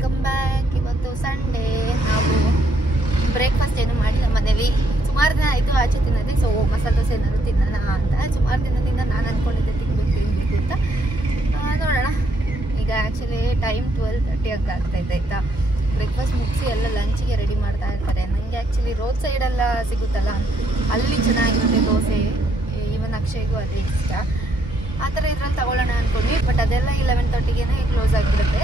Welcome back. ಇವತ್ತು Sunday. ನಾವು breakfast ಏನು ಮಾಡಿಲ್ಲ ಮನೇಲಿ. ಸುಮಾರು ದಿನ ಆಯಿತು ಆಚೆ ತಿನ್ನೋದು. ಸೊ ಮಸಾಲೆ ದೋಸೆ ಏನಾದ್ರು ತಿನ್ನೋಣ ಅಂತ ಸುಮಾರು ದಿನದಿಂದ ನಾನು ಅಂದ್ಕೊಂಡಿದ್ದೆ ತಿನ್ನಬೇಕು ಅಂತ. ನೋಡೋಣ. ಈಗ ಆ್ಯಕ್ಚುಲಿ ಟೈಮ್ 12:30 ಆಗ್ತಾಯಿದೆ ಆಯಿತಾ. ಬ್ರೇಕ್ಫಾಸ್ಟ್ ಮುಗಿಸಿ ಎಲ್ಲ ಲಂಚಿಗೆ ರೆಡಿ ಮಾಡ್ತಾ ಇರ್ತಾರೆ. ನನಗೆ ಆ್ಯಕ್ಚುಲಿ ರೋಡ್ ಸೈಡೆಲ್ಲ ಸಿಗುತ್ತಲ್ಲ, ಅಲ್ಲಿ ಚೆನ್ನಾಗಿರುತ್ತೆ ದೋಸೆ. ಈವನ್ ಅಕ್ಷಯ್ಗೂ ಅದೇ ಇಷ್ಟ. ಆ ಥರ ಇದ್ರಲ್ಲಿ ತಗೊಳ್ಳೋಣ ಅಂದ್ಕೊಂಡ್ವಿ. ಬಟ್ ಅದೆಲ್ಲ 11:30ಗೆ ಕ್ಲೋಸ್ ಆಗಿರುತ್ತೆ.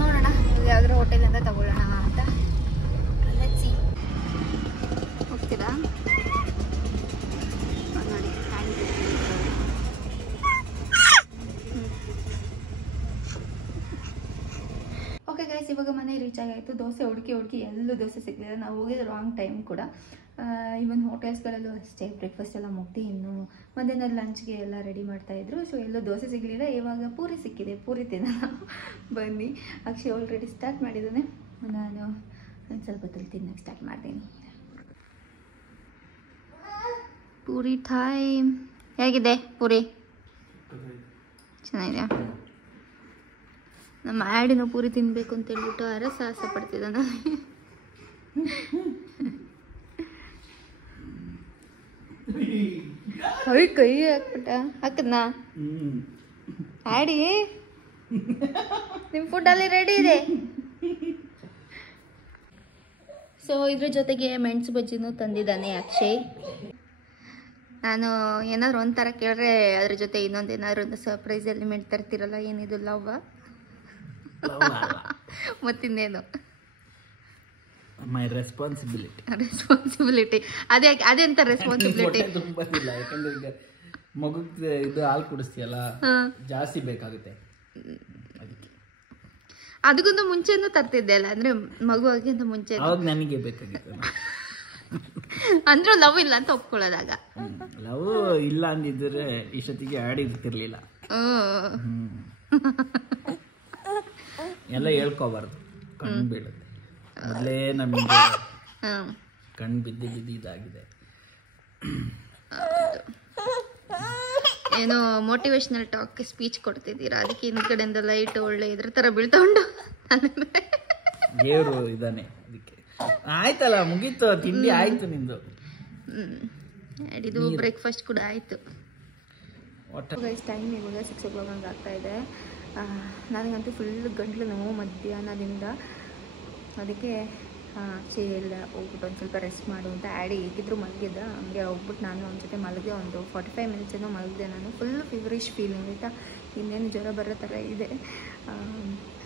ನೋಡೋಣ ಯಾವುದಾದ್ರೂ ಹೋಟೆಲಿಂದ ತಗೊಳ್ಳೋಣ ಅಂತ. Let's see. ಹೋಗ್ತೀರಾ? ನೋಡಿ ಓಕೆ ಗೈಸ್, ಇವಾಗ ಮನೆ ರೀಚ್ ಆಗಾಯಿತು. ದೋಸೆ ಹುಡುಕಿ ಎಲ್ಲೂ ದೋಸೆ ಸಿಗಲಿಲ್ಲ. ನಾವು ಹೋಗಿದ್ದು ರಾಂಗ್ ಟೈಮ್ ಕೂಡ. ಈವನ್ ಹೋಟೆಲ್ಸ್ಗಳಲ್ಲೂ ಅಷ್ಟೇ ಬ್ರೇಕ್ಫಾಸ್ಟ್ ಎಲ್ಲ ಮುಗ್ದು ಇನ್ನು ಮಧ್ಯಾಹ್ನ ಲಂಚ್ಗೆ ಎಲ್ಲ ರೆಡಿ ಮಾಡ್ತಾಯಿದ್ರು. ಸೊ ಎಲ್ಲೂ ದೋಸೆ ಸಿಗಲಿಲ್ಲ. ಇವಾಗ ಪೂರಿ ಸಿಕ್ಕಿದೆ, ಪೂರಿ ತಿನ್ನೋಣ ಬನ್ನಿ. ಅಕ್ಷಯ್ ಆಲ್ರೆಡಿ ಸ್ಟಾರ್ಟ್ ಮಾಡಿದ್ದಾನೆ. ನಾನು ಸ್ವಲ್ಪ ಹೊತ್ತಲ್ಲಿ ತಿನ್ನೋಕ್ಕೆ ಸ್ಟಾರ್ಟ್ ಮಾಡ್ತೀನಿ. ಪೂರಿ ಟೈಮ್. ಹೇಗಿದೆ ಪೂರಿ? ಚೆನ್ನಾಗಿದೆ. ನಮ್ಮ ಆ್ಯಡಿನ ಪೂರಿ ತಿನ್ನಬೇಕು ಅಂತ ಹೇಳ್ಬಿಟ್ಟು ಸಾಹಸ ಪಡ್ತಿದ್ದಾನೆ. ಕೈ ಹಾಕ್ಬಿಟ್ಟ. ಹಾಕದ್ನಾ ಆಡಿ? ನಿಮ್ಮ ಫುಡ್ ಅಲ್ಲಿ ರೆಡಿ ಇದೆ. ಸೊ ಇದ್ರ ಜೊತೆಗೆ ಮೆಣಸು ಬಜ್ಜಿನೂ ತಂದಿದ್ದಾನೆ ಅಕ್ಷಯ್. ನಾನು ಏನಾದ್ರು ಒಂಥರ ಕೇಳಿದ್ರೆ ಅದ್ರ ಜೊತೆ ಇನ್ನೊಂದು ಏನಾದ್ರು ಒಂದು ಸರ್ಪ್ರೈಸ್ ಎಲಿಮೆಂಟ್ ತರ್ತಿರಲ್ಲ. ಏನಿದು ಲವ್ ಮತ್ತಿನ್ನೇನು? My responsibility. ಅದೆಂತ ರೆಸ್ಪಾನ್ಸಿಬಿಲಿಟಿ? ತುಂಬದಿಲ್ಲ, ಯಾಕಂದ್ರೆ ಈಗ ಮಗುಗೆ ಇದು ಹಾಲು ಕುಡಿಸ್ತೀಯಲ್ಲ, ಜಾಸ್ತಿ ಬೇಕಾಗುತ್ತೆ ಅದಕ್ಕೆ. ಅದಕ್ಕಿಂತ ಮುಂಚೆನೂ ತರ್ತಿದ್ದೆ ಅಲ್ಲ, ಅಂದ್ರೆ ಮಗು ಆಗಿಂತ ಮುಂಚೆ. ಅವಾಗ ನನಗೆ ಬೇಕಾಗಿತ್ತು. ಅಂದ್ರೂ ಲವ್ ಇಲ್ಲ ಅಂತ ಒಪ್ಕೊಳ್ಳೋದಾಗ. ಲವ್ ಇಲ್ಲ ಅಂದಿದ್ರೆ ಇಷ್ಟೊತ್ತಿಗೆ ಆಡಿರ್ತಿರ್ಲಿಲ್ಲ. ಎಲ್ಲ ಹೇಳ್ಕೋಬಾರ್ದು, ಕಣ್ಣು ಬೀಳುತ್ತೆ. ಮೊದಲೇ ನಮಗೆ ಕಣ್ಣು ಬಿದ್ದು ಇದಾಗಿದೆ. ಏನೋ ಮೋಟಿವೇಶನಲ್ ಟಾಕ್ ಸ್ಪೀಚ್ ಕೊಡ್ತಿದ್ದೀರಾ, ಅದಕ್ಕೆ ಹಿಂದ್ಗಡೆಯಿಂದ ಲೈಟ್ ಒಳ್ಳೆ ಇದ್ರ ತರ ಬೀಳ್ತಾ ಉಂಟು. ದೇವ್ರು ಇದ್ದಾನೆ ಅದಕ್ಕೆ. ಆಯ್ತಲ್ಲ, ಮುಗೀತು, ತಿಂಡಿ ಆಯ್ತು ನಿಂದು. ಇದು ಬ್ರೇಕ್ಫಾಸ್ಟ್ ಕೂಡ ಆಯ್ತು. ಟೈಮ್ ಇವಾಗ 6 o'clock ಹಂಗೆ ಆಗ್ತಾ ಇದೆ. ನನಗಂತೂ ಫುಲ್ ಗಂಟ್ಲು ನೋವು ಮಧ್ಯಾಹ್ನದಿಂದ. ಅದಕ್ಕೆ ಎಲ್ಲ ಹೋಗ್ಬಿಟ್ಟು ಒಂದು ಸ್ವಲ್ಪ ರೆಸ್ಟ್ ಮಾಡು ಅಂತ ಆ್ಯಡಿ ಹೇಗಿದ್ರು ಮಲಗಿದ್ದ. ಹಂಗೆ ಹೋಗ್ಬಿಟ್ಟು ನಾನು ಒಂದು ಜೊತೆ ಮಲಗಿದೆ. ಒಂದು 45 minutes ಏನೋ ಮಲಗಿದೆ ನಾನು. ಫುಲ್ ಫೀವರಿಶ್ ಫೀಲಿಂಗ್ ಆಯಿತಾ. ಇನ್ನೇನು ಜ್ವರ ಬರೋ ಥರ ಇದೆ.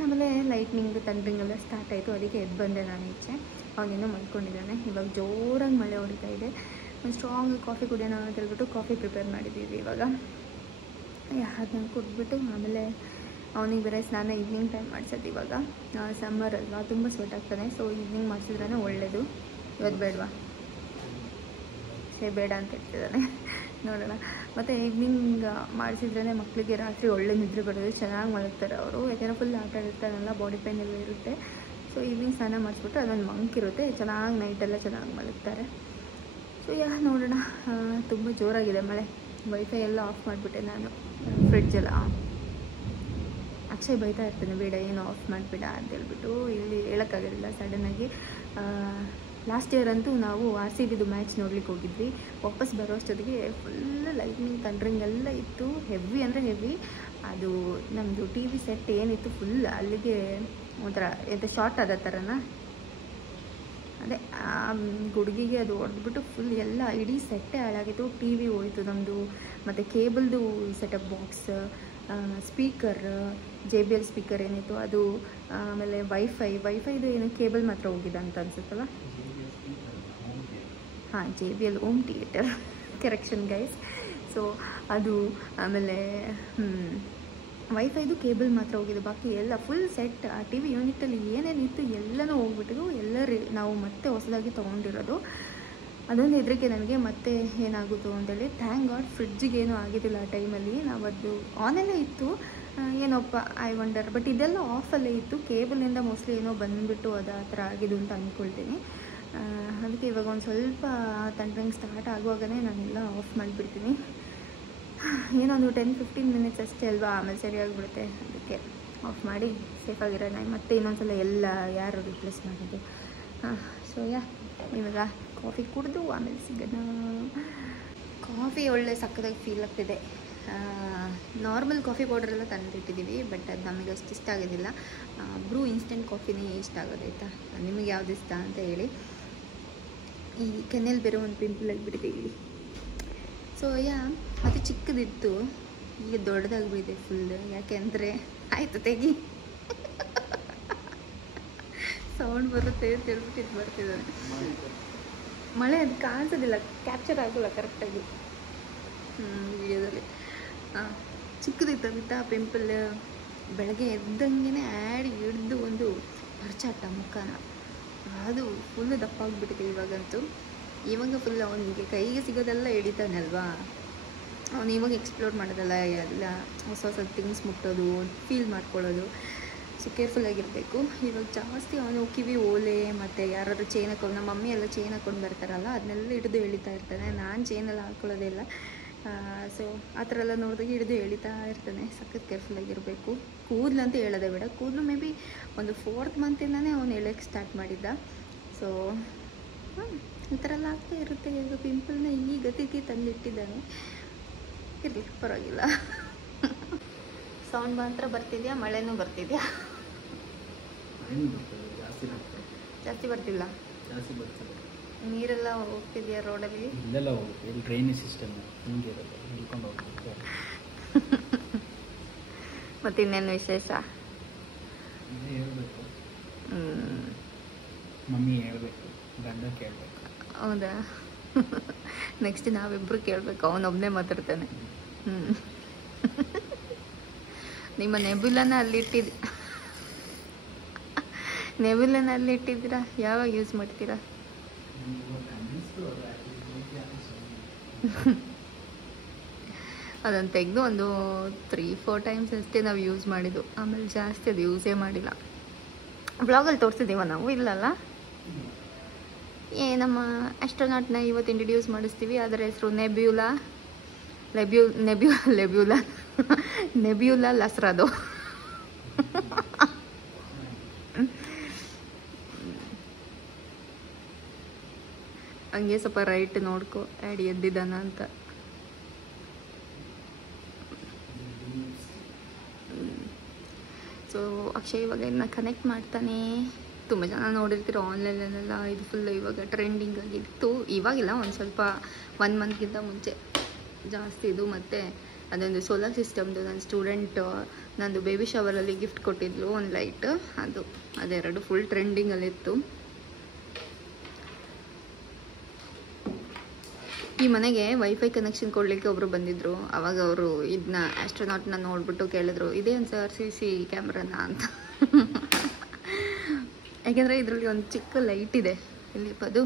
ಆಮೇಲೆ ಲೈಟ್ನಿಂಗ್ ಥಂಡ್ರಿಂಗ್ ಎಲ್ಲ ಸ್ಟಾರ್ಟ್ ಆಯಿತು. ಅದಕ್ಕೆ ಎದ್ದು ಬಂದೆ ನಾನು ಈಚೆ. ಅವಾಗೇನೋ ಮಲ್ಕೊಂಡಿದ್ದಾನೆ. ಇವಾಗ ಜೋರಾಗಿ ಮಳೆ ಹೊಡಿತಾ ಇದೆ. ಒಂದು ಸ್ಟ್ರಾಂಗ್ ಕಾಫಿ ಕುಡಿಯೋಣ ಅಂತ ಹೇಳ್ಬಿಟ್ಟು ಕಾಫಿ ಪ್ರಿಪೇರ್ ಮಾಡಿದ್ದೀವಿ ಇವಾಗ. ಅದನ್ನು ಕುಡಿದ್ಬಿಟ್ಟು ಆಮೇಲೆ ಅವನಿಗೆ ಬೇರೆ ಸ್ನಾನ ಈವ್ನಿಂಗ್ ಟೈಮ್ ಮಾಡಿಸೋದು. ಇವಾಗ ಸಮ್ಮರ್ ಅಲ್ವಾ, ತುಂಬ ಸ್ವೆಟ್ ಆಗ್ತಾನೆ. ಸೊ ಈವ್ನಿಂಗ್ ಮಾಡಿಸಿದ್ರೇ ಒಳ್ಳೆಯದು. ಇವತ್ತು ಬೇಡವಾ? ಬೇಡ ಅಂತ ಹೇಳ್ತಿದ್ದಾನೆ. ನೋಡೋಣ. ಮತ್ತು ಈವ್ನಿಂಗ್ ಮಾಡಿಸಿದ್ರೇ ಮಕ್ಕಳಿಗೆ ರಾತ್ರಿ ಒಳ್ಳೆ ನಿದ್ರೆ ಬರೋದು, ಚೆನ್ನಾಗಿ ಮಲಗ್ತಾರೆ ಅವರು. ಯಾಕೆಂದರೆ ಫುಲ್ ಆಟ ಆಡಿರ್ತಾರಲ್ಲ, ಬಾಡಿ ಪೇನ್ ಎಲ್ಲ ಇರುತ್ತೆ. ಸೊ ಈವ್ನಿಂಗ್ ಸ್ನಾನ ಮಾಡಿಸ್ಬಿಟ್ಟು ಅದೊಂದು ಮಂಕ್ ಇರುತ್ತೆ, ಚೆನ್ನಾಗಿ ನೈಟೆಲ್ಲ ಚೆನ್ನಾಗಿ ಮಲಗ್ತಾರೆ. ಸೊ ನೋಡೋಣ. ತುಂಬ ಜೋರಾಗಿದೆ ಮಳೆ. ವೈಫೈ ಎಲ್ಲ ಆಫ್ ಮಾಡಿಬಿಟ್ಟೆ ನಾನು, ಫ್ರಿಡ್ಜೆಲ್ಲ. ಅಕ್ಷಯ್ ಬೈತಾ ಇರ್ತಾನೆ, ಬೇಡ ಏನು ಆಫ್ ಮಾಡಿಬಿಡ ಅಂತ ಹೇಳ್ಬಿಟ್ಟು. ಇಲ್ಲಿ ಹೇಳೋಕ್ಕಾಗೋದಿಲ್ಲ ಸಡನ್ನಾಗಿ. ಲಾಸ್ಟ್ ಇಯರ್ ಅಂತೂ ನಾವು RCBದು ಮ್ಯಾಚ್ ನೋಡ್ಲಿಕ್ಕೆ ಹೋಗಿದ್ವಿ. ವಾಪಸ್ ಬರೋ ಅಷ್ಟೊತ್ತಿಗೆ ಫುಲ್ ಲೈಟ್ನಿಂಗ್ ಥಂಡ್ರಿಂಗ್ ಎಲ್ಲ ಇತ್ತು. ಹೆವಿ ಅಂದರೆ ಹೆವಿ. ಅದು ನಮ್ಮದು TV ಸೆಟ್ ಏನಿತ್ತು ಫುಲ್ ಅಲ್ಲಿಗೆ ಒಂಥರ ಎಂತ ಶಾರ್ಟ್ ಆದ ಥರನ, ಅದೇ ಗುಡುಗಿಗೆ ಅದು ಹೊಡೆದ್ಬಿಟ್ಟು ಫುಲ್ ಎಲ್ಲ ಇಡೀ ಸೆಟ್ಟೇ ಹಾಳಾಗಿತ್ತು. TV ಹೋಯಿತು ನಮ್ಮದು. ಮತ್ತು ಕೇಬಲ್ದು setup box, speaker, JBL speaker ಏನಿತ್ತು ಅದು, ಆಮೇಲೆ ವೈಫೈದು ಏನು ಕೇಬಲ್ ಮಾತ್ರ ಹೋಗಿದೆ ಅಂತ ಅನ್ಸುತ್ತಲ್ಲ. ಹಾಂ, JBL home theatre, correction guys. So ಅದು, ಆಮೇಲೆ ವೈಫೈದು ಕೇಬಲ್ ಮಾತ್ರ ಹೋಗಿದೆ. ಬಾಕಿ ಎಲ್ಲ ಫುಲ್ ಸೆಟ್. ಆ TV ಯೂನಿಟಲ್ಲಿ ಏನೇನಿತ್ತು ಎಲ್ಲನೂ ಹೋಗ್ಬಿಟ್ಟಿದ್ದು. ನಾವು ಮತ್ತೆ ಹೊಸದಾಗಿ ತೊಗೊಂಡಿರೋದು. ಅದೊಂದು ಹೆದರಿಕೆ ನನಗೆ, ಮತ್ತೆ ಏನಾಗುತ್ತೋ ಅಂತೇಳಿ. ಥ್ಯಾಂಕ್ ಗಾಡ್ ಫ್ರಿಡ್ಜಿಗೆ ಏನೂ ಆಗಿದ್ದಿಲ್ಲ ಆ ಟೈಮಲ್ಲಿ. ನಾವದು ಆನಲ್ಲೇ ಇತ್ತು. ಏನೋಪ್ಪ ಐ ವಂಡರ್. ಬಟ್ ಇದೆಲ್ಲ ಆಫಲ್ಲೇ ಇತ್ತು. ಕೇಬಲಿಂದ ಮೋಸ್ಟ್ಲಿ ಏನೋ ಬಂದುಬಿಟ್ಟು ಅದು ಆ ಥರ ಆಗಿದ್ದು ಅಂತ ಅಂದ್ಕೊಳ್ತೀನಿ. ಅದಕ್ಕೆ ಇವಾಗ ಒಂದು ಸ್ವಲ್ಪ ಥಂಡ್ರಿಂಗ್ ಸ್ಟಾರ್ಟ್ ಆಗುವಾಗಲೇ ನಾನೆಲ್ಲ ಆಫ್ ಮಾಡಿಬಿಡ್ತೀನಿ. ಏನೊಂದು 10-15 ಮಿನಿಟ್ಸ್ ಅಷ್ಟೇ ಅಲ್ವಾ, ಆಮೇಲೆ ಸರಿಯಾಗಿಬಿಡುತ್ತೆ. ಅದಕ್ಕೆ ಆಫ್ ಮಾಡಿ ಸೇಫಾಗಿರೋಣ. ಮತ್ತೆ ಇನ್ನೊಂದ್ಸಲ ಎಲ್ಲ ಯಾರು ರಿಪ್ಲೇಸ್ ಮಾಡೋದು. ಸೊ ಇವಾಗ ಕಾಫಿ ಕುಡಿದು ಆಮೇಲೆ ಸಿಗೋಣ. ಕಾಫಿ ಒಳ್ಳೆ ಸಕ್ಕತ್ತಾಗಿ ಫೀಲ್ ಆಗ್ತಿದೆ. ನಾರ್ಮಲ್ ಕಾಫಿ ಪೌಡರೆಲ್ಲ ತಂದಿಟ್ಟಿದ್ದೀವಿ, ಬಟ್ ಅದು ನಮಗೆ ಅಷ್ಟು ಇಷ್ಟ ಆಗೋದಿಲ್ಲ. ಬ್ರೂ ಇನ್ಸ್ಟೆಂಟ್ ಕಾಫಿನೇ ಇಷ್ಟ ಆಗೋದಾಯ್ತಾ. ನಿಮಗೆ ಯಾವ್ದು ಇಷ್ಟ ಅಂತ ಹೇಳಿ. ಈ ಕೆನ್ನೆಯಲ್ಲಿ ಬೇರೆ ಒಂದು ಪಿಂಪಲ್ ಆಗಿಬಿಟ್ಟಿದೆ. ಸೊ ಅದು ಚಿಕ್ಕದಿತ್ತು, ಈಗ ದೊಡ್ಡದಾಗ್ಬಿಟ್ಟಿದೆ ಫುಲ್. ಯಾಕೆಂದರೆ ಆಯಿತು ತೆಗಿ ಸೌಂಡ್ ಬರುತ್ತೆ ಅಂತ ಹೇಳ್ಬಿಟ್ಟು ಇದು ಬರ್ತಿದ್ದಾನೆ. ಮಳೆ ಅದು ಕಾಣಿಸೋದಿಲ್ಲ, ಕ್ಯಾಪ್ಚರ್ ಆಗೋಲ್ಲ ಕರೆಕ್ಟಾಗಿ ವಿಡಿಯೋದಲ್ಲಿ. ಚಿಕ್ಕದಿತ್ತು ಅಂತ ಪಿಂಪಲ್. ಬೆಳಗ್ಗೆ ಎದ್ದಂಗೆ ಆ್ಯಡ್ ಹಿಡ್ದು ಒಂದು ಪರ್ಚಾಟ ಮುಖನ, ಅದು ಫುಲ್ ದಪ್ಪ ಆಗಿಬಿಟ್ಟಿದೆ ಇವಾಗಂತೂ. ಇವಾಗ ಫುಲ್ ಅವನಿಗೆ ಕೈಗೆ ಸಿಗೋದೆಲ್ಲ ಹಿಡಿತಾನೆ ಅಲ್ವಾ, ಅವನು ಇವಾಗ ಎಕ್ಸ್ಪ್ಲೋರ್ ಮಾಡೋದಲ್ಲ, ಎಲ್ಲ ಹೊಸ ಹೊಸ ಥಿಂಗ್ಸ್ ಮುಟ್ಟೋದು, ಫೀಲ್ ಮಾಡ್ಕೊಳ್ಳೋದು. ಸೊ ಕೇರ್ಫುಲ್ಲಾಗಿರಬೇಕು. ಇವಾಗ ಜಾಸ್ತಿ ಅವನು ಕಿವಿ ಓಲೆ ಮತ್ತು ಯಾರಾದ್ರೂ ಚೈನ್ ಹಾಕೊಂಡು, ನಮ್ಮ ಮಮ್ಮಿ ಎಲ್ಲ ಚೈನ್ ಹಾಕೊಂಡು ಬರ್ತಾರಲ್ಲ, ಅದನ್ನೆಲ್ಲ ಹಿಡಿದು ಎಳಿತಾ ಇರ್ತಾನೆ. ನಾನು ಚೈನೆಲ್ಲ ಹಾಕ್ಕೊಳ್ಳೋದೇ ಇಲ್ಲ. ಸೊ ಆ ಥರ ಎಲ್ಲ ನೋಡಿದಾಗ ಹಿಡಿದು ಎಳಿತಾ ಇರ್ತಾನೆ. ಸಖತ್ ಕೇರ್ಫುಲ್ಲಾಗಿರಬೇಕು. ಕೂದಲು ಅಂತ ಹೇಳೋದೇ ಬೇಡ, ಕೂದಲು ಮೇ ಬಿ ಒಂದು 4th ಮಂತಿಂದನೇ ಅವನು ಎಳೆಯೋಕ್ಕೆ ಸ್ಟಾರ್ಟ್ ಮಾಡಿದ್ದ. ಸೊ ಈ ಥರ ಎಲ್ಲ ಆಗ್ತಾ ಇರುತ್ತೆ. ಈಗ ಪಿಂಪಲ್ನ ಈ ಗತಿಗೆ ತಂದಿಟ್ಟಿದ್ದಾನೆ. ಇರಲಿ, ಪರವಾಗಿಲ್ಲ. ಸೌಂಡ್ ಮಾತ್ರ ಬರ್ತಿದ್ಯಾ, ಮಳೆನೂ ಬರ್ತಿದ್ಯಾ? ಜಾಸ್ತಿ ಬರ್ತಿಲ್ಲ, ನೀರೆಲ್ಲ ಹೋಗ್ತಿದ್ಯಾ ರೋಡಲ್ಲಿ? ಇಲ್ಲೆಲ್ಲ ಹೋಗುತ್ತೆ, ಇಲ್ಲಿ ಡ್ರೈನೇಜ್ ಸಿಸ್ಟಮ್ ಹಿಂಗೆ ಇರುತ್ತೆ, ಹಿಡ್ಕೊಂಡು ಹೋಗ್ಬೇಕು. ಮತ್ತು ಇನ್ನೇನು ವಿಶೇಷ? ಹೇಳ್ಬೇಕು, ಮಮ್ಮಿ ಹೇಳ್ಬೇಕು, ಗಂಡ ಕೇಳಬೇಕು. ಹೌದಾ? ನೆಕ್ಸ್ಟ್ ನಾವಿಬ್ಬರು ಕೇಳಬೇಕು, ಅವನೊಬ್ಬನೇ ಮಾತಾಡ್ತಾನೆ. ನಿಮ್ಮ ನೆಬ್ಯುಲನ ಅಲ್ಲಿಟ್ಟಿದ್ದೀರಾ? ಯಾವಾಗ ಯೂಸ್ ಮಾಡ್ತೀರಾ? ಅದನ್ನು ತೆಗೆದು ಒಂದು 3-4 ಟೈಮ್ಸ್ ಅಷ್ಟೇ ನಾವು ಯೂಸ್ ಮಾಡಿದ್ದು. ಆಮೇಲೆ ಜಾಸ್ತಿ ಅದು ಯೂಸೇ ಮಾಡಿಲ್ಲ. ಬ್ಲಾಗಲ್ಲಿ ತೋರಿಸಿದ್ದೀವ ನಾವು? ಇಲ್ಲಲ್ಲ. ನಮ್ಮ ಆಸ್ಟ್ರೋನಾಟ್ನ ಇವತ್ತು ಇಂಟ್ರಡ್ಯೂಸ್ ಮಾಡಿಸ್ತೀವಿ. ಅದರ ಹೆಸರು ನೆಬ್ಯುಲಾ ಲಸ್ರಾದೋ. ಹಂಗೆ ಸ್ವಲ್ಪ ರೈಟ್ ನೋಡ್ಕೊ, ಆ್ಯಡಿ ಎದ್ದಿದ್ದಾನ ಅಂತ. ಸೊ ಅಕ್ಷಯ್ ಇವಾಗ ಇನ್ನು ಕನೆಕ್ಟ್ ಮಾಡ್ತಾನೆ. ತುಂಬ ಜನ ನೋಡಿರ್ತೀರ ಆನ್ಲೈನಲ್ಲೆಲ್ಲ. ಇದು ಫುಲ್ ಇವಾಗ ಟ್ರೆಂಡಿಂಗ್ ಆಗಿತ್ತು. ಇವಾಗಿಲ್ಲ, ಒಂದು ಸ್ವಲ್ಪ 1 ಮಂತ್ಗಿಂತ ಮುಂಚೆ ಜಾಸ್ತಿ ಇದು. ಮತ್ತು ಅದೊಂದು ಸೋಲಾರ್ ಸಿಸ್ಟಮ್ದು ನನ್ನ ಸ್ಟೂಡೆಂಟ್ ನಂದು ಬೇಬಿ ಶವರಲ್ಲಿ ಗಿಫ್ಟ್ ಕೊಟ್ಟಿದ್ಲು, ಒಂದು ಲೈಟ್. ಅದೆರಡು ಫುಲ್ ಟ್ರೆಂಡಿಂಗಲ್ಲಿತ್ತು. ಈ ಮನೆಗೆ ವೈಫೈ ಕನೆಕ್ಷನ್ ಕೊಡಲಿಕ್ಕೆ ಒಬ್ಬರು ಬಂದಿದ್ದರು. ಆವಾಗ ಅವರು ಇದನ್ನ ಆಸ್ಟ್ರೋನಾಟ್ನ ನೋಡಿಬಿಟ್ಟು ಕೇಳಿದ್ರು, ಇದೇ ಒಂದು CC ಕ್ಯಾಮ್ರಾನ ಅಂತ. ಯಾಕೆಂದರೆ ಇದರಲ್ಲಿ ಒಂದು ಚಿಕ್ಕ ಲೈಟ್ ಇದೆ. ಎಲ್ಲಿಪ್ಪ ಅದು?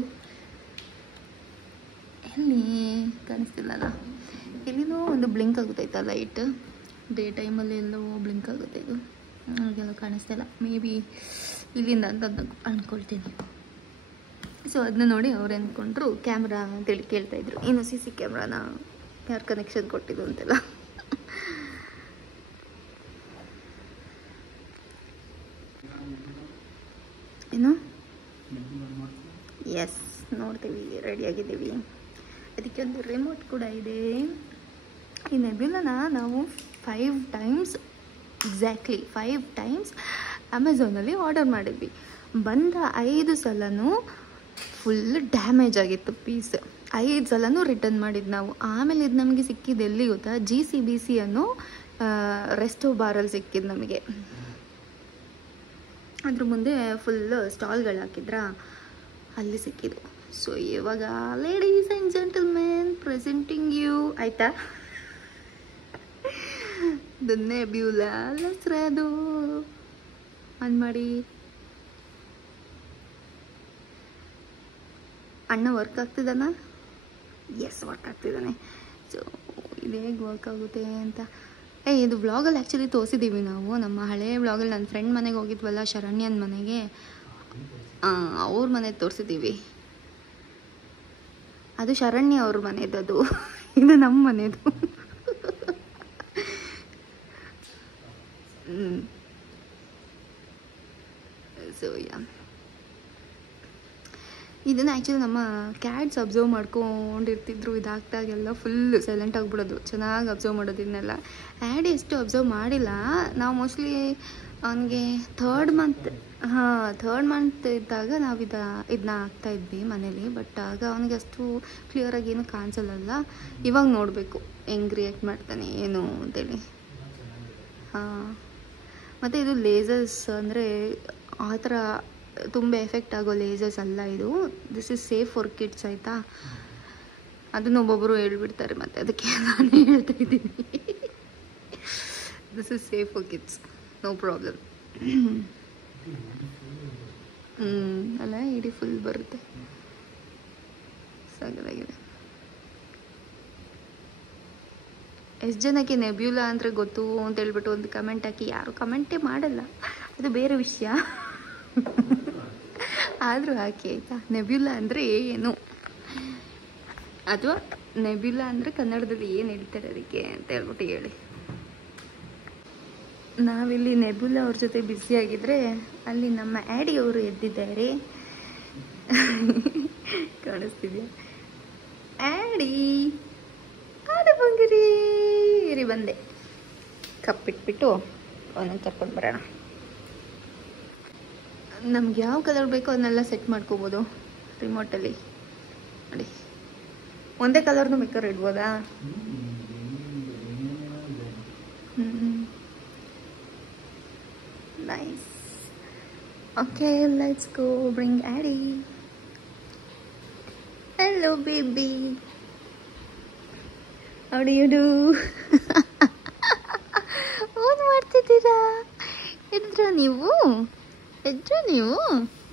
ಎಲ್ಲಿ ಕಾಣಿಸ್ತಿಲ್ಲಲ್ಲ. ಎಲ್ಲಿನೋ ಒಂದು ಬ್ಲಿಂಕ್ ಆಗುತ್ತೈತ ಲೈಟ್. ಡೇ ಟೈಮಲ್ಲಿ ಎಲ್ಲೋ ಬ್ಲಿಂಕ್ ಆಗುತ್ತೆ. ಇದು ನನಗೆಲ್ಲ ಕಾಣಿಸ್ತಿಲ್ಲ. ಮೇ ಬಿ ಇಲ್ಲಿಂದ ಅಂತ ಅಂದ್ಕೊಳ್ತೀನಿ. ಸೊ ಅದನ್ನ ನೋಡಿ ಅವ್ರು ಅಂದ್ಕೊಂಡ್ರು ಕ್ಯಾಮ್ರಾ ಅಂತೇಳಿ ಕೇಳ್ತಾಯಿದ್ರು. ಇನ್ನು CC ಕ್ಯಾಮ್ರಾನ ಯಾರು ಕನೆಕ್ಷನ್ ಕೊಟ್ಟಿದ್ದು ಅಂತೆಲ್ಲ. ಏನು? ಎಸ್, ನೋಡ್ತೀವಿ, ರೆಡಿಯಾಗಿದ್ದೀವಿ. ಅದಕ್ಕೆ ಒಂದು ರಿಮೋಟ್ ಕೂಡ ಇದೆ. ಈ ನೆಬ್ಯುಲನ ನಾವು 5 ಟೈಮ್ಸ್, ಎಕ್ಸಾಕ್ಟ್ಲಿ 5 ಟೈಮ್ಸ್ ಅಮೆಝಾನಲ್ಲಿ ಆರ್ಡರ್ ಮಾಡಿದ್ವಿ. ಬಂದ 5 ಸಲನೂ ಫುಲ್ ಡ್ಯಾಮೇಜ್ ಆಗಿತ್ತು ಪೀಸ್. 5 ಸಲನೂ ರಿಟರ್ನ್ ಮಾಡಿದ್ದು ನಾವು. ಆಮೇಲೆ ಇದು ನಮಗೆ ಸಿಕ್ಕಿದ್ದು ಎಲ್ಲಿ ಗೊತ್ತಾ? GCBC ಅನ್ನೋ ರೆಸ್ಟೋ ಬಾರಲ್ಲಿ ಸಿಕ್ಕಿದ್ದು ನಮಗೆ. ಅದ್ರ ಮುಂದೆ ಫುಲ್ ಸ್ಟಾಲ್ಗಳು ಹಾಕಿದ್ರಾ, ಅಲ್ಲಿ ಸಿಕ್ಕಿದ್ದು. ಸೊ ಇವಾಗ ladies and gentlemen presenting you, ಆಯಿತಾ, ದ ನೆಬ್ಯುಲಾ ಲಸ್ರಾದೋ. ಆನ್ ಮಾಡಿ. ಅಣ್ಣ ವರ್ಕ್ ಆಗ್ತಿದ್ದಾನ? ಎಸ್, ವರ್ಕ್ ಆಗ್ತಿದ್ದಾನೆ. ಸೊ ಇದು ಹೇಗೆ ವರ್ಕ್ ಆಗುತ್ತೆ ಅಂತ ಇದು ವ್ಲಾಗಲ್ಲಿ ಆ್ಯಕ್ಚುಲಿ ತೋರಿಸಿದ್ದೀವಿ ನಾವು. ನಮ್ಮ ಹಳೆಯ ವ್ಲಾಗಲ್ಲಿ ನನ್ನ ಫ್ರೆಂಡ್ ಮನೆಗೆ ಹೋಗಿದ್ವಲ್ಲ, ಶರಣ್ಯನ ಮನೆಗೆ, ಅವ್ರ ಮನೆಗೆ ತೋರಿಸಿದ್ದೀವಿ. ಅದು ಶರಣ್ಯ ಅವ್ರ ಮನೆದು, ಅದು ಇದು ನಮ್ಮ ಮನೆದು. ಸೊ ಇದನ್ನು ಆ್ಯಕ್ಚುಲಿ ನಮ್ಮ ಕ್ಯಾಟ್ಸ್ ಅಬ್ಸರ್ವ್ ಮಾಡ್ಕೊಂಡಿರ್ತಿದ್ರು. ಇದಾಗ್ದಾಗೆಲ್ಲ ಫುಲ್ ಸೈಲೆಂಟ್ ಆಗಿಬಿಡೋದು, ಚೆನ್ನಾಗಿ ಅಬ್ಸರ್ವ್ ಮಾಡೋದು ಇದನ್ನೆಲ್ಲ. ಆ್ಯಡ್ ಎಷ್ಟು ಅಬ್ಸರ್ವ್ ಮಾಡಿಲ್ಲ ನಾವು. ಮೋಸ್ಟ್ಲಿ ಅವನಿಗೆ ಥರ್ಡ್ ಮಂತ್ ಇದ್ದಾಗ ನಾವು ಇದನ್ನ ಹಾಕ್ತಾಯಿದ್ವಿ ಮನೇಲಿ. ಬಟ್ ಆಗ ಅವನಿಗೆ ಅಷ್ಟು ಕ್ಲಿಯರಾಗಿ ಏನು ಕಾಣಿಸಲ್ಲ. ಇವಾಗ ನೋಡಬೇಕು ಹೆಂಗೆ ರಿಯಾಕ್ಟ್ ಮಾಡ್ತಾನೆ ಏನು ಅಂತೇಳಿ. ಮತ್ತು ಇದು ಲೇಸರ್ಸ್ ಅಂದರೆ ಆ ಥರ ತುಂಬ ಎಫೆಕ್ಟ್ ಆಗೋ ಲೇಸರ್ಸ್ ಅಲ್ಲ ಇದು. This is safe for kids ಆಯಿತಾ. ಅದನ್ನು ಒಬ್ಬೊಬ್ಬರು ಹೇಳ್ಬಿಡ್ತಾರೆ, ಮತ್ತು ಅದಕ್ಕೆ ನಾನು ಹೇಳ್ತಾ ಇದ್ದೀನಿ this is safe for kids, no problem. ಅಲ್ಲ ಇಡೀ ಫುಲ್ ಬರುತ್ತೆ, ಸಾಕಾಗಿದೆ. ಎಷ್ಟು ಜನಕ್ಕೆ ನೆಬ್ಯುಲಾ ಅಂದರೆ ಗೊತ್ತು ಅಂತ ಹೇಳ್ಬಿಟ್ಟು ಒಂದು ಕಮೆಂಟ್ ಹಾಕಿ. ಯಾರು ಕಮೆಂಟೇ ಮಾಡಲ್ಲ, ಅದು ಬೇರೆ ವಿಷಯ. ಆದರೂ ಹಾಕಿ ಆಯಿತಾ. ನೆಬ್ಯುಲಾ ಅಂದರೆ ಏನು, ಅಥವಾ ನೆಬ್ಯುಲಾ ಅಂದರೆ ಕನ್ನಡದಲ್ಲಿ ಏನು ಹೇಳ್ತಾರೆ ಅದಕ್ಕೆ ಅಂತ ಹೇಳ್ಬಿಟ್ಟು ಹೇಳಿ. ನಾವಿಲ್ಲಿ ನೆಬ್ಯುಲಾ ಅವ್ರ ಜೊತೆ ಬ್ಯುಸಿಯಾಗಿದ್ದರೆ ಅಲ್ಲಿ ನಮ್ಮ ಆ್ಯಡಿ ಅವರು ಎದ್ದಿದ್ದಾರೆ. ಕಾಣಿಸ್ತಿದ್ಯಾ ಆ್ಯಡಿ? ಬಂಗಿರಿ ಇರಿ, ಬಂದೆ. ಕಪ್ಪಿಟ್ಬಿಟ್ಟು ಅವನನ್ನು ಕರ್ಕೊಂಡು ಬರೋಣ. ನಮ್ಗೆ ಯಾವ ಕಲರ್ ಬೇಕೋ ಅದನ್ನೆಲ್ಲ ಸೆಟ್ ಮಾಡ್ಕೋಬೋದು ರಿಮೋಟಲ್ಲಿ. ನೋಡಿ, ಒಂದೇ ಕಲರ್ನು ಬೇಕಾದ್ರೆ ಇಡ್ಬೋದಾ? Nice. Okay, let's go bring Addy. Hello baby, how do you do? ಏನು ಮಾಡ್ತಿದ್ದೀರಾ? ಎದ್ರ ನೀವು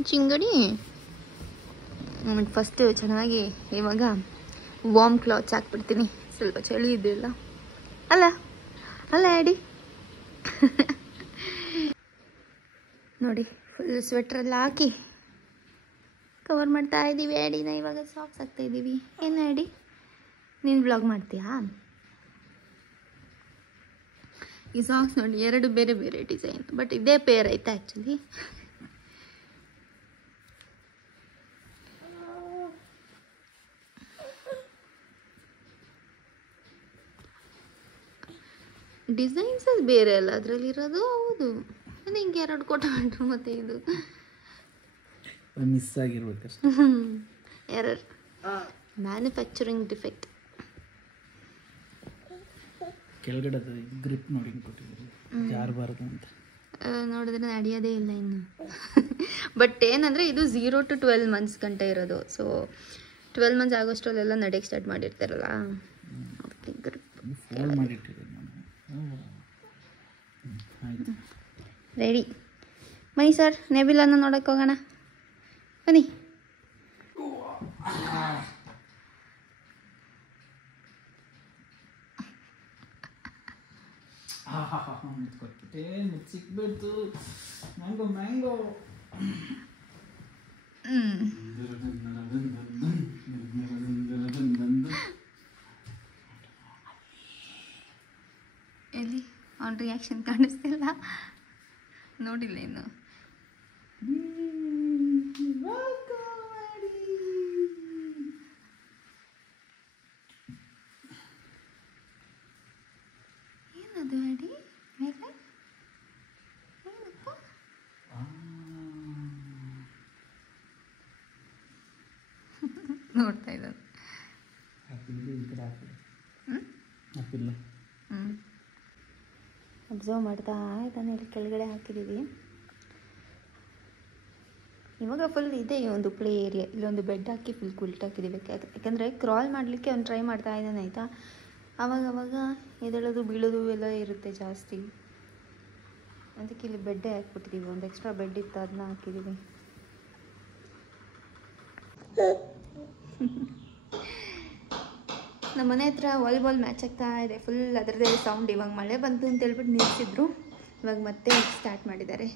ಚಿಂಗಡಿ? ಫಸ್ಟ್ ಚೆನ್ನಾಗಿ ಇವಾಗ ವಾರ್ಮ್ ಕ್ಲಾತ್ಸ್ ಹಾಕ್ಬಿಡ್ತೀನಿ. ಸ್ವಲ್ಪ ಚಳಿ ಇದೆಯಲ್ಲ, ಅಲ್ಲ ಆ್ಯಡಿ? ನೋಡಿ, ಫುಲ್ ಸ್ವೆಟ್ರೆಲ್ಲ ಹಾಕಿ ಕವರ್ ಮಾಡ್ತಾ ಇದ್ದೀವಿ ಆ್ಯಡಿನ. ಇವಾಗ ಸಾಕ್ಸ್ ಹಾಕ್ತಾ ಇದ್ದೀವಿ. ಏನು ಆ್ಯಡಿ, ನೀನು ಬ್ಲಾಗ್ ಮಾಡ್ತೀಯಾ? ಈ ಸಾಕ್ಸ್ ನೋಡಿ, 2 ಬೇರೆ ಬೇರೆ ಡಿಸೈನ್, ಬಟ್ ಇದೇ ಪೇರ್ ಐತೆ ಆ್ಯಕ್ಚುಲಿ. ಡಿಸೈನ್ಸ್ ಬೇರೆ ಅಲ್ಲ ಅದರಲ್ಲಿರೋದು. ಹೌದು, ನಿಂಗೆ 2 ಕೊಟ್ಬಿಟ್ರು. ಮತ್ತೆ ಇದು ಮಿಸ್ ಆಗಿರ್ಬೇಕಷ್ಟೆ. Error, manufacturing defect. ಕೆಳಗಡೆ ಗ್ರಿಪ್ ನೋಡಿ ಕೊಟ್ಟಿದ್ದೀವಿ, ಜಾರಬಾರ್ದು ಅಂತ. ನೋಡಿದ್ರೆ ನಡೆಯೋದೇ ಇಲ್ಲ ಇನ್ನು. ಬಟ್ ಏನಂದರೆ ಇದು 0 to 12 months ಗಂಟೆ ಇರೋದು. ಸೊ 12 months ಆಗೋಷ್ಟರಲ್ಲೆಲ್ಲ ನಡೆಯಕ್ಕೆ ಸ್ಟಾರ್ಟ್ ಮಾಡಿರ್ತಾರಲ್ಲ, ಅದಕ್ಕೆ ಗ್ರಿಪ್ ಫೋಲ್ಡ್ ಮಾಡಿಟ್ಟಿದ್ದೀನಿ ನಾನು. ಆಯಿತು, ರೆಡಿ. ಬನ್ನಿ ಸರ್, ನೆಬ್ಯುಲಾನ ನೋಡೋಕೆ ಹೋಗೋಣ. ಬನ್ನಿ. ಮುಚ್ಕೊಟ್ಬಿಟ್ಟೆ, ಮುಚ್ಚಿಕ್ಬಿಡ್ತು. ಮ್ಯಾಂಗೋ ಎಲ್ಲಿ ಅವ್ನ ರಿಯಾಕ್ಷನ್ ಕಾಣಿಸ್ತಿಲ್ಲ, ನೋಡಿಲ್ಲ ಇನ್ನು. ಏನದು ಆ್ಯಡಿ ಮೇಲೆ? ಏನಪ್ಪ? ನೋಡ್ತಾ ಇದ್ದಾನೆ. ಅಬ್ಸರ್ವ್ ಮಾಡ್ತಾ ಇದ್ದಾನೆ. ಇಲ್ಲಿ ಕೆಳಗಡೆ ಹಾಕಿದ್ದೀವಿ. ಇವಾಗ ಫುಲ್ ಇದೆ ಈ ಒಂದು ಪ್ಲೇ ಏರಿಯಾ. ಇಲ್ಲೊಂದು ಬೆಡ್ ಹಾಕಿ ಫುಲ್ ಕ್ವಿಲ್ಟ್ ಹಾಕಿದ್ದೀವಿ. ಯಾಕಂದರೆ ಕ್ರಾಲ್ ಮಾಡಲಿಕ್ಕೆ ಅವ್ನು ಟ್ರೈ ಮಾಡ್ತಾ ಇದ್ದಾನೆ ಆಯಿತಾ. ಆವಾಗವಾಗ ಎದ್ದೇಳೋದು ಬೀಳೋದು ಎಲ್ಲ ಇರುತ್ತೆ ಜಾಸ್ತಿ. ಅದಕ್ಕೆ ಇಲ್ಲಿ ಬೆಡ್ಡೇ ಹಾಕ್ಬಿಟ್ಟಿದ್ದೀವಿ. ಒಂದು ಎಕ್ಸ್ಟ್ರಾ ಬೆಡ್ ಇತ್ತು, ಅದನ್ನ ಹಾಕಿದ್ದೀವಿ. ನಮ್ಮ ಮನೆ ಹತ್ರ ವಾಲಿಬಾಲ್ ಮ್ಯಾಚ್ ಆಗ್ತಾ ಇದೆ. ಫುಲ್ ಅದರದ್ದೇ ಸೌಂಡ್. ಇವಾಗ ಮಳೆ ಬಂತು ಅಂತ ಹೇಳ್ಬಿಟ್ಟು ನಿಲ್ಲಿಸಿದ್ರು, ಇವಾಗ ಮತ್ತೆ ಸ್ಟಾರ್ಟ್ ಮಾಡಿದ್ದಾರೆ.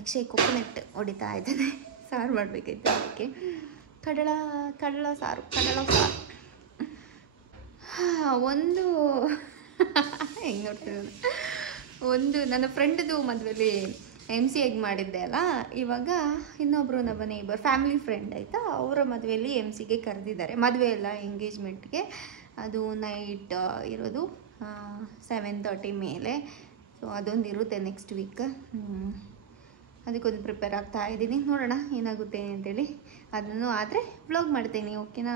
ಅಕ್ಷಯ್ ಕೊಕೊನಟ್ ಹೊಡಿತಾ ಇದ್ದಾನೆ. ಸಾರು ಮಾಡಬೇಕಿತ್ತು, ಅದಕ್ಕೆ ಕಡಲ ಸಾರು. ಒಂದು ಹೆಂಗೆ ನೋಡ್ತಿರೋದು, ಒಂದು ನನ್ನ ಫ್ರೆಂಡ್ದು ಮದುವೆಲಿ MCAಗೆ ಮಾಡಿದ್ದೆ ಅಲ್ಲ, ಇವಾಗ ಇನ್ನೊಬ್ಬರು ನಮ್ಮ ನೇಬರ್ ಫ್ಯಾಮಿಲಿ ಫ್ರೆಂಡ್ ಆಯಿತಾ, ಅವರ ಮದುವೆಯಲ್ಲಿ MCಗೆ ಕರೆದಿದ್ದಾರೆ. ಮದುವೆ ಎಲ್ಲ ಎಂಗೇಜ್ಮೆಂಟ್ಗೆ, ಅದು ನೈಟ್ ಇರೋದು 7:30 ಮೇಲೆ. ಸೊ ಅದೊಂದು ಇರುತ್ತೆ ನೆಕ್ಸ್ಟ್ ವೀಕ್. ಅದಕ್ಕೊಂದು ಪ್ರಿಪೇರ್ ಆಗ್ತಾ ಇದ್ದೀನಿ. ನೋಡೋಣ ಏನಾಗುತ್ತೆ ಅಂತೇಳಿ. ಅದನ್ನು ಆದರೆ ವ್ಲಾಗ್ ಮಾಡ್ತೀನಿ, ಓಕೆನಾ?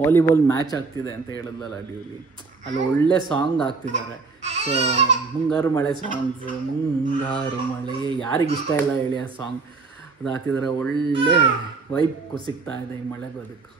ವಾಲಿಬಾಲ್ ಮ್ಯಾಚ್ ಆಗ್ತಿದೆ ಅಂತ ಹೇಳಿದ್ಲಲ್ಲ ಡ್ಯೂಲಿ, ಅಲ್ಲಿ ಒಳ್ಳೆ ಸಾಂಗ್ ಆಗ್ತಿದ್ದಾರೆ. ಸೊ ಮುಂಗಾರು ಮಳೆ ಸಾಂಗ್ಸ್, ಮುಂಗಾರು ಮಳೆ ಯಾರಿಗಿಷ್ಟ ಇಲ್ಲ ಹೇಳಿ ಆ ಸಾಂಗ್. ಅದು ಹಾಕ್ತಿದ್ದಾರೆ, ಒಳ್ಳೆ ವೈಬ್ ಸಿಗ್ತಾ ಇದೆ ಈ ಮಳೆಗೆ. ಅದಕ್ಕೆ